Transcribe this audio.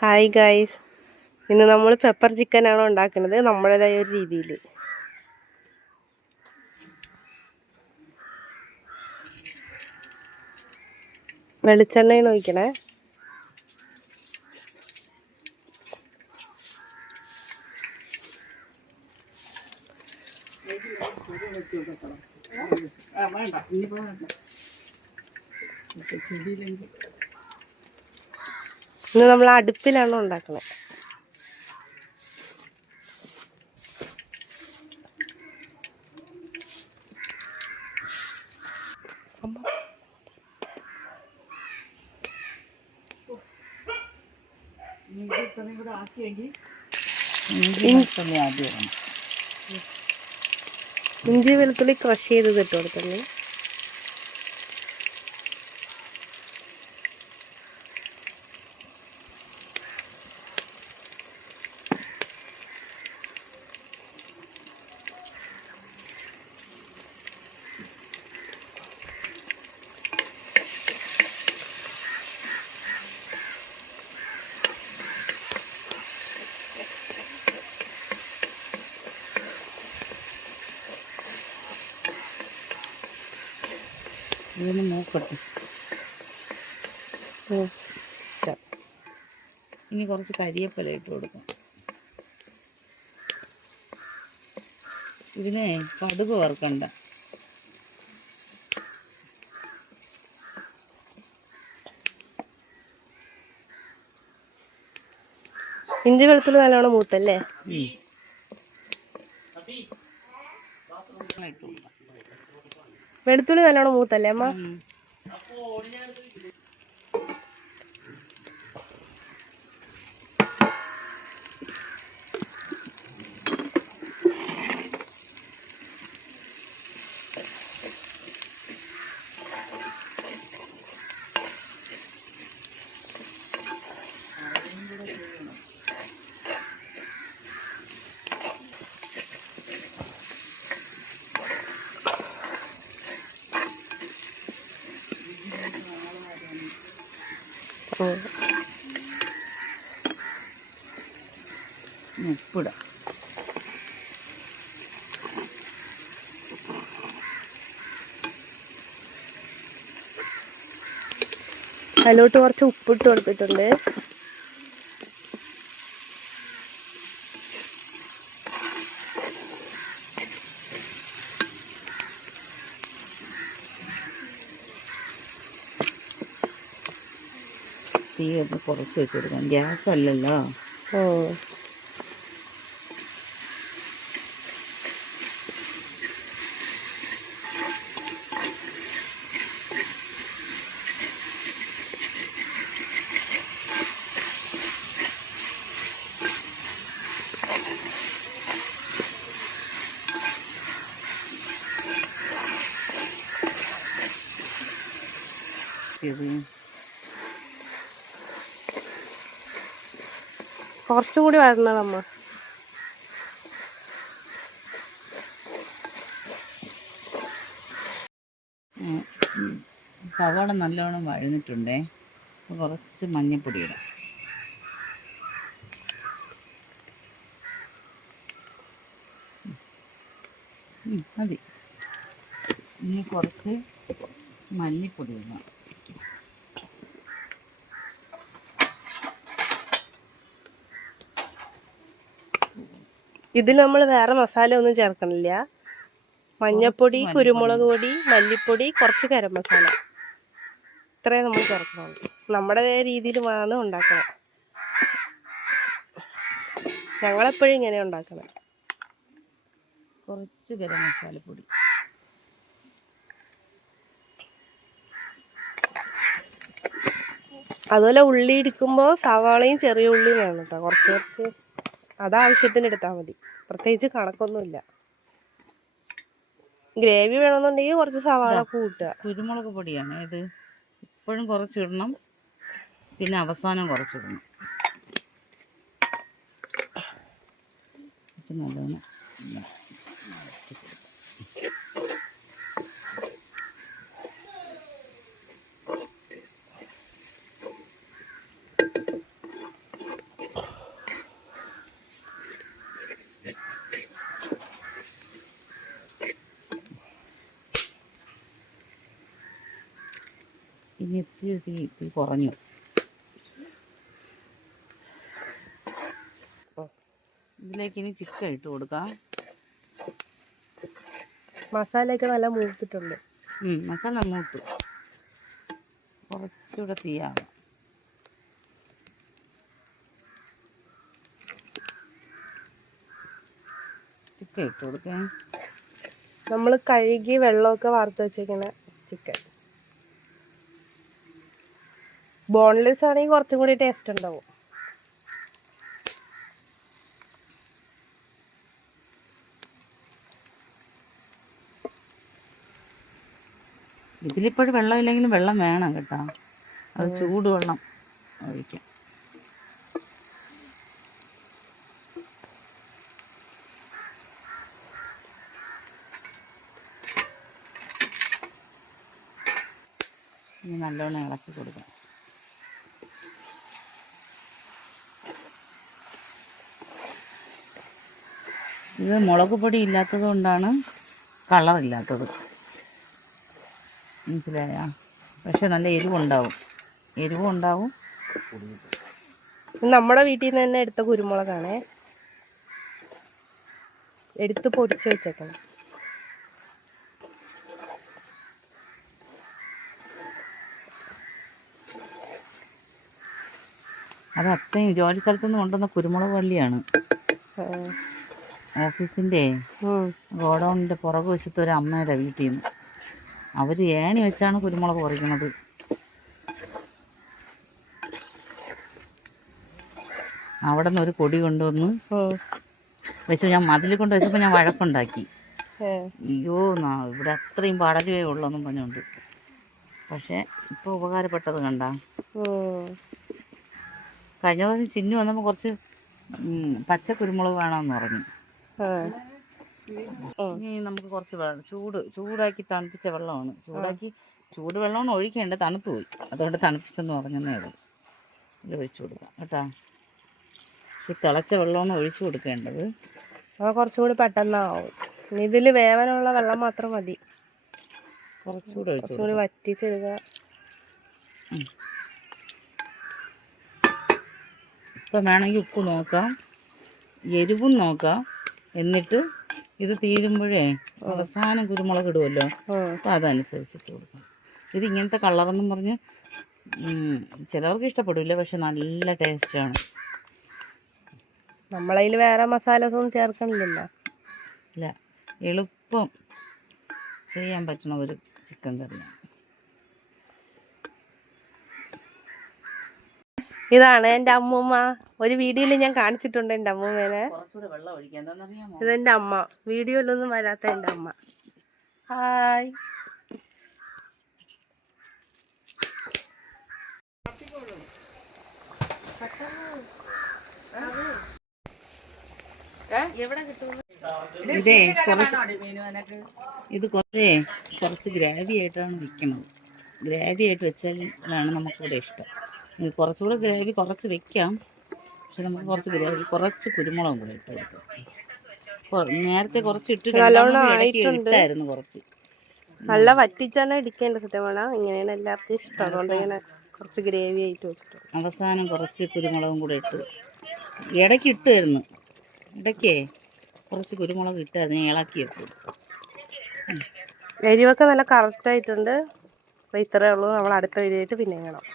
Hi guys, ഇന്ന് നമ്മൾ pepper ചിക്കനാണ് ഉണ്ടാക്കുന്നത് നമ്മുടേതായ ഒരു രീതിയിൽ. വെളിച്ചെണ്ണയാണ് ഒഴിക്കണേ. ഇന്ന് നമ്മൾ അടുപ്പിലാണ് ഉണ്ടാക്കുന്നത്. ഇഞ്ചി വെളുത്തുള്ളി ക്രഷ് ചെയ്ത് ഇട്ട് കൊടുക്കുന്നത്. ഇതിന് മൂക്കട്ടെ. ഇനി കുറച്ച് കരിയേപ്പില ഇട്ട് കൊടുക്കാം. ഇതിനെ കടുക് വറുക്കണ്ട. ഇഞ്ചി വെളുത്തുള്ളി നല്ലോണം മൂത്തല്ലേ? വെളുത്തുള്ളി നല്ലോണം മൂത്തല്ലേ അമ്മ? ഉപ്പിടാം. അതിലോട്ട് കുറച്ച് ഉപ്പിട്ട് കൊടുത്തിട്ടുണ്ട്. തീ ഒന്ന് കുറച്ച് വെച്ച് കൊടുക്കാം, ഗ്യാസ് അല്ലല്ലോ. കുറച്ചും കൂടി വരണതമ്മ. സവാള നല്ലോണം വഴന്നിട്ടുണ്ടേ. കുറച്ച് മഞ്ഞൾപ്പൊടി ഇടാം. മതി. ഇനി കുറച്ച് മല്ലിപ്പൊടി ഇടാം. ഇതിൽ നമ്മൾ വേറെ മസാല ഒന്നും ചേർക്കണില്ല. മഞ്ഞൾപ്പൊടി, കുരുമുളക് പൊടി, മല്ലിപ്പൊടി, കുറച്ച് ഗരം മസാല, ഇത്രയും നമ്മൾ ചേർക്കണുള്ളൂ. നമ്മുടെ രീതിയിലുമാണ് ഉണ്ടാക്കുന്നത്. ഞങ്ങളെപ്പോഴും ഇങ്ങനെ ഉണ്ടാക്കുന്നത്. കുറച്ച് ഗരം മസാലപ്പൊടി. അതുപോലെ ഉള്ളി എടുക്കുമ്പോൾ സവാളയും ചെറിയ ഉള്ളിയും വേണം കേട്ടോ. കുറച്ച് കുറച്ച് അതാവശ്യത്തിന് എടുത്താൽ മതി. പ്രത്യേകിച്ച് കണക്കൊന്നുമില്ല. ഗ്രേവി വേണമെന്നുണ്ടെങ്കിൽ കുറച്ച് സവാള കൂട്ടുക. കുരുമുളക് പൊടിയാണ് ഇത്. ഇപ്പോഴും കുറച്ചിടണം, പിന്നെ അവസാനം കുറച്ചിടണം. നല്ലോണം ഇനി ഇച്ചിരി തീ കുറഞ്ഞു. ഇതിലേക്ക് ഇനി ചിക്കൻ ഇട്ട് കൊടുക്കാം. മസാലയൊക്കെ നല്ല മൂത്തിട്ടുണ്ട്. മസാല മൂത്ത് കുറച്ചുകൂടെ തീയാകാം. ചിക്കൻ ഇട്ട് കൊടുക്കാം. നമ്മൾ കഴുകി വെള്ളമൊക്കെ വാർത്ത് വെച്ചേക്കുന്ന ചിക്കൻ. ബോൺലെസ് ആണെങ്കിൽ കുറച്ചും കൂടി ടേസ്റ്റ് ഉണ്ടാവും. ഇതിലിപ്പോഴും വെള്ളം ഇല്ലെങ്കിലും വെള്ളം വേണം കേട്ടോ. അത് ചൂടുവെള്ളം ഒഴിക്കാം. ഇനി നല്ലോണം ഇളക്കി കൊടുക്കാം. ഇത് മുളക് പൊടി ഇല്ലാത്തത് കൊണ്ടാണ് കളറില്ലാത്തത്, മനസ്സിലായ? പക്ഷെ നല്ല എരിവുണ്ടാവും. നമ്മുടെ വീട്ടിൽ നിന്ന് തന്നെ എടുത്ത കുരുമുളകാണേ, എടുത്ത് പൊടിച്ച് വെച്ചേക്കണം. അത് അച്ഛൻ ജോലി സ്ഥലത്തുനിന്ന് കൊണ്ടുവന്ന കുരുമുളക് വള്ളിയാണ്. ഓഫീസിൻ്റെ ഗോഡൗണിൻ്റെ പുറകു വശത്ത് ഒരു അമ്മയുടെ വീട്ടിൽ നിന്ന് അവർ ഏണി വെച്ചാണ് കുരുമുളക് പറിക്കുന്നത്. അവിടെ നിന്ന് ഒരു കൊടി കൊണ്ടുവന്ന് വെച്ച് ഞാൻ മതിൽ കൊണ്ട് വെച്ചപ്പോൾ ഞാൻ വഴക്കുണ്ടാക്കി. അയ്യോ ഇവിടെ അത്രയും പടരുവേ ഉള്ളൂന്നും പറഞ്ഞുകൊണ്ട്. പക്ഷേ ഇപ്പോൾ ഉപകാരപ്പെട്ടത് കണ്ട. കഴിഞ്ഞ പ്രാവശ്യം ചിന്നു വന്നപ്പോൾ കുറച്ച് പച്ച കുരുമുളക് വേണമെന്ന് പറഞ്ഞു. ഇനി നമുക്ക് കുറച്ച് വെള്ളം ചൂടാക്കി തണുപ്പിച്ച വെള്ളമാണ്. ചൂട് വെള്ളമാണ് ഒഴിക്കേണ്ടത്, തണുത്ത് പോയി. അതുകൊണ്ട് തണുപ്പിച്ചെന്ന് പറഞ്ഞതേ ഉള്ളൂ. ഇതിൽ ഒഴിച്ചു കൊടുക്കാം കേട്ടോ. ഈ തിളച്ച വെള്ളമാണ് ഒഴിച്ചു കൊടുക്കേണ്ടത്. കുറച്ചുകൂടി പെട്ടെന്നാവും. ഇതിൽ വേവനുള്ള വെള്ളം മാത്രം മതി. കുറച്ചുകൂടി വറ്റിച്ചെടുക്കുക. ഇപ്പം വേണമെങ്കിൽ ഉപ്പ് നോക്കാം, എരിവും നോക്കാം. എന്നിട്ട് ഇത് തീരുമ്പോഴേ അവസാനം കുരുമുളക് ഇടുമല്ലോ, അപ്പം അതനുസരിച്ചിട്ട് കൊടുക്കാം. ഇത് ഇങ്ങനത്തെ കളറെന്നും പറഞ്ഞ് ചിലവർക്ക് ഇഷ്ടപ്പെടില്ല, പക്ഷെ നല്ല ടേസ്റ്റാണ്. നമ്മളതിൽ വേറെ മസാലസൊന്നും ചേർക്കണില്ലല്ലോ. ഇല്ല, എളുപ്പം ചെയ്യാൻ പറ്റണ ഒരു ചിക്കൻ കറിയാണ്. ഇതാണ് എൻ്റെ അമ്മൂമ്മ. ഒരു വീഡിയോയിൽ ഞാൻ കാണിച്ചിട്ടുണ്ട് എൻ്റെ അമ്മൂമ്മേനെ. കുറച്ചുകൂടെ വെള്ളം ഒഴിക്കുക. എന്താണെന്നറിയാമോ? ഇതെൻ്റെ അമ്മ, വീഡിയോയിലൊന്നും വരാത്ത എൻ്റെ അമ്മ. ഹായ്. ഇത് കുറച്ച് ഗ്രേവി ആയിട്ടാണ് വെക്കുന്നത്. ഗ്രേവി ആയിട്ട് വെച്ചാലാണ് നമുക്കിവിടെ ഇഷ്ടം. കുറച്ചുകൂടെ ഗ്രേവി കുറച്ച് വെക്കാം, പക്ഷെ നമുക്ക് കുറച്ച് കുരുമുളകും കൂടെ ഇട്ട് കൊടുക്കാം. നേരത്തെ കുറച്ച് ഇട്ടായിരുന്നു. കുറച്ച് നല്ല വറ്റിച്ചാണ് ഇടിക്കേണ്ടത്. സത്യമാണ്, ഇങ്ങനെയാണ് എല്ലാവർക്കും ഇഷ്ടം. അതുകൊണ്ട് ഇങ്ങനെ കുറച്ച് ഗ്രേവി ആയിട്ട് വെച്ചിട്ട് അവസാനം കുറച്ച് കുരുമുളകും കൂടെ ഇട്ട് ഇടയ്ക്കിട്ടായിരുന്നു. കുറച്ച് കുരുമുളക് ഇട്ട് അതിനെ ഇളക്കിയിട്ടു. എരിവൊക്കെ നല്ല കറക്റ്റായിട്ടുണ്ട്. അപ്പോൾ ഇത്രയേ ഉള്ളൂ. നമ്മൾ അടുത്ത വീഡിയോ ആയിട്ട് പിന്നെ കാണാം.